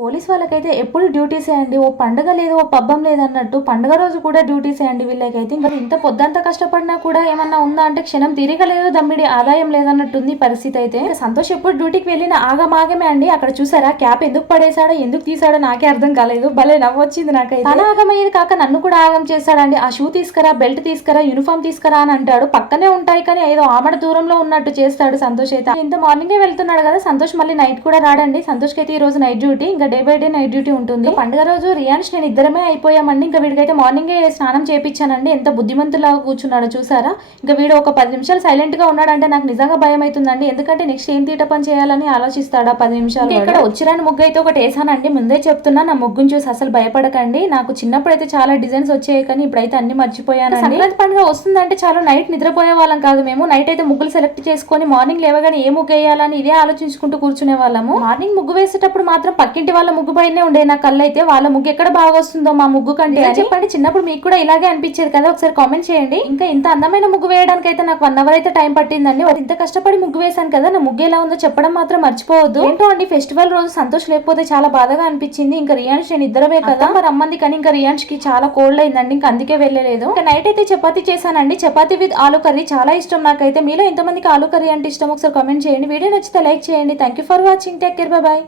Police వాళ్ళకైతే ఎప్పుడు duties చేయండి ఓ పండగ లేదు ఓ పబ్బం లేదన్నట్టు పండగ రోజు కూడా డ్యూటీస్ చేయండి వీళ్ళకైతే. ఇంకా ఇంత పొద్దంతా కష్టపడినా కూడా ఏమన్నా ఉందా అంటే క్షణం తీరిక లేదు దమ్మిడి ఆదాయం లేదన్నట్టుంది పరిస్థితి అయితే. సంతోష్ ఎప్పుడు డ్యూటీకి వెళ్ళిన ఆగమాగమే అండి. అక్కడ చూసారా క్యాప్ ఎందుకు పడేశాడో ఎందుకు తీసాడో నాకే అర్థం కాలేదు. భలే నవ్వొచ్చింది నాకైతే. తన ఆగమయ్యేది కాక నన్ను కూడా ఆగం చేశాడండి. ఆ షూ తీసుకురా బెల్ట్ తీసుకురా యూనిఫామ్ తీసుకురా అని అంటాడు. పక్కనే ఉంటాయి కానీ ఏదో ఆమడ దూరంలో ఉన్నట్టు చేస్తాడు సంతోష్ అయితే. ఇంత మార్నింగే వెళ్తున్నాడు కదా సంతోష్ మళ్ళీ నైట్ కూడా రాడండి. సంతోష్ అయితే ఈ రోజు నైట్ డ్యూటీ ఇంకా day by day night duty ఉంటుంది. పండుగ రోజు రియాన్స్ నేను ఇద్దరమే అయిపోయామండి. ఇంకా వీడికైతే మార్నింగే స్నానం చేపించానండి ఎంత బుద్ధిమంతులాగా కూర్చున్నాడో చూసారా? ఇంకా వీడు ఒక పది నిమిషాలు సైలెంట్గా ఉన్నాడంటే నాకు నిజంగా భయం అవుతుందండి ఎందుకంటే నెక్స్ట్ ఏం తీట పని చేయాలని ఆలోచిస్తాడు పది నిమిషాలు ఇక్కడ వచ్చిరాని ముగ్గు అయితే ఒకటి వేసానండి. ముందే చెప్తున్నా నా ముగ్గుని చూసి అసలు భయపడకండి. నాకు చిన్నప్పుడు అయితే చాలా డిజైన్స్ వచ్చాయి కానీ ఇప్పుడైతే అన్ని మర్చిపోయాను సంక్రాంతి పండుగ వస్తుందంటే చాలు నైట్ నిద్రపోయే వాళ్ళం కాదు మేము. నైట్ అయితే ముగ్గులు సెలెక్ట్ చేసుకొని మార్నింగ్ లేవగానే ఏ ముగ్గు వేయాలని ఇదే ఆలోచించుకుంటూ కూర్చునే వాళ్ళము. మార్నింగ్ ముగ్గు వేసేటప్పుడు మాత్రం పక్కింటి వాళ్ళ ముగ్గు పైనే ఉండే నా కళ్ళు అయితే వాళ్ళ ముగ్గు ఎక్కడ బాగా వస్తుందో మా ముగ్గు కంటే అని. చెప్పండి చిన్నప్పుడు మీకు కూడా ఇలాగే అనిపించేది కదా? ఒకసారి కామెంట్ చేయండి. ఇంకా ఇంత అందమైన ముగ్గు వేయడానికి అయితే నాకు వన్ అవర్ అయితే టైం పట్టిందండి. ఇంత కష్టపడి ముగ్గు వేశాను కదా నా ముగ్గు ఎలా ఉందో చెప్పడం మాత్రం మర్చిపోవద్దు. ఏంటో అండి ఫెస్టివల్ రోజు సంతోష్ లేకపోతే చాలా బాధగా అనిపించింది. ఇంకా రియాన్స్ నేను ఇద్దరమే కదా? మరి రమ్మంది కానీ ఇంకా రియాన్స్కి చాలా కోల్డ్ అయిందండి. ఇంకా అందుకే వెళ్ళలేదు. ఇంకా నైట్ అయితే చపాతీ చేశానండి. చపాతీ విత్ ఆలు కర్రీ చాలా ఇష్టం నాకైతే. మీలో ఎంతమందికి ఆలు కర్రీ అంటే ఇష్టం? ఒకసారి కామెంట్ చేయండి. వీడియో నచ్చితే లైక్ చేయండి. Thank you for watching take care bye